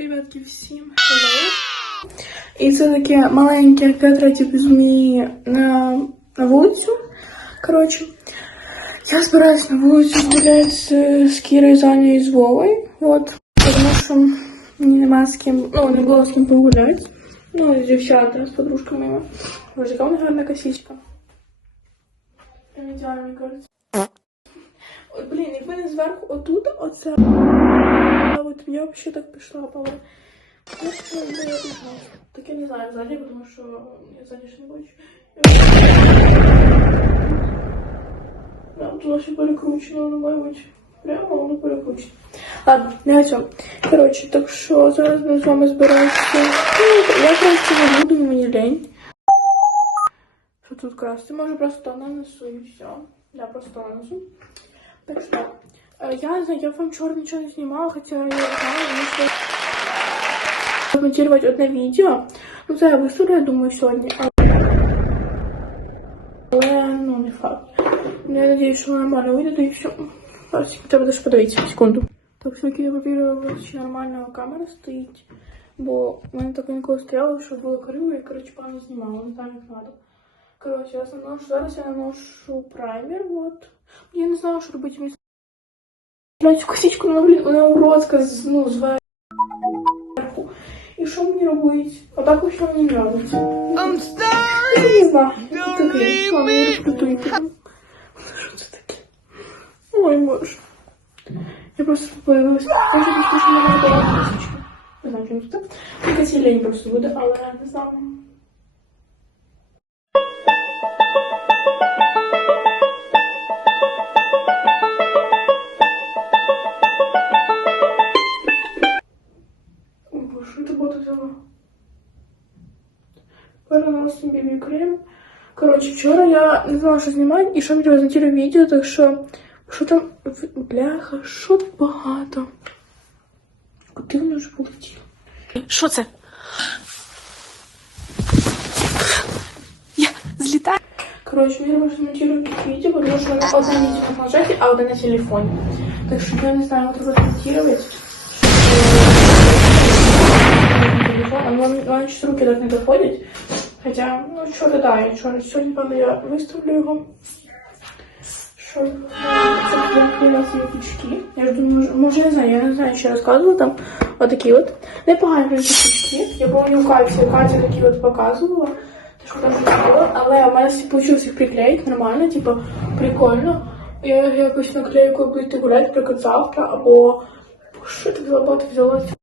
Ребятки, всім hello. І це таке маленьке Петра без змії на, на вулицю. Коротше, я збираюсь на вулицю гуляти з, з Кірою, з Анею і з Вовою. От, тому що нема з ким, ну, не було з ким погуляти. Ну, з дівчата, з подружками. Боже, яка в мене гарна косичка. Прям ідеально. От, блін, якби не зверху отут, оце. А от я вообще так пішла, але ну, що я не знаю. Так я не знаю ззаді, тому що я ззаді ще не бачу. Прям туди ще перекручено, ну, мабуть. Прямо воно перекручено. Ладно, не о цьому. Коротше, так що зараз ми з вами збираємося. Ну, я краще не буду, мені лень. Що тут красти? Може просто нанесу і все. Я просто нанесу. Так что, э, я не знаю, я вам вчора нічого не знімала, хоча я знаю, тому що монтувати одне відео. Ну, це я виставлю, я думаю, сьогодні. Але, ну, не факт. Ну, я надіюсь, що нормально вийде, то і все. Зараз треба лише подивитися, секунду. Так, все, я попірую, чи нормально камера стоїть. Бо в мене так інколи стояло, що було криво, і, коротше, погано знімала, не знаю, як треба. Коротше, я наношу, зараз я наношу праймер, вот. Я не знала, що робити. Мені Блять, косичку, ну, блін, вона уродська, з- ну, зверху. І що мені робити? Отак ось мені не нравиться. I'm sorry. Я не знаю. Don't Це таке. leave Ладно, я розплетую. Що це таке? Ой, боже. Я просто появилась. Я вже просто що мене була косичка. Не знаю, чому це. Якась лень просто буде, але не знаю. боже, що це було взяла? Переносим бібі крем. Коротше, вчора я не знала, що знімати, і що мені розлетіло відео, так що. Що там? В- Бляха, що так багато? Куди воно вже полетіло? Що це? Я злітаю. Коротше, мені можна змонтувати відео, тому що воно одне відео на планшеті, а одне на телефоні. Так що я не знаю, як це розмонтувати. Телефон, а щось руки так не доходять. Хоча, ну, вчора, да, я вчора. Сьогодні, певно, я виставлю його. Що? Це для нас є пічки. Я ж думаю, може- не знаю, я не знаю, що розказувала там. Отакі от. Непогані пічки. Я пам'ятаю, у Катя такі от показувала. Але у мене вийшло їх приклеїти нормально, типу, прикольно. Я якось наклейку будете гуляти, наприклад, завтра, або що так за багато взялося?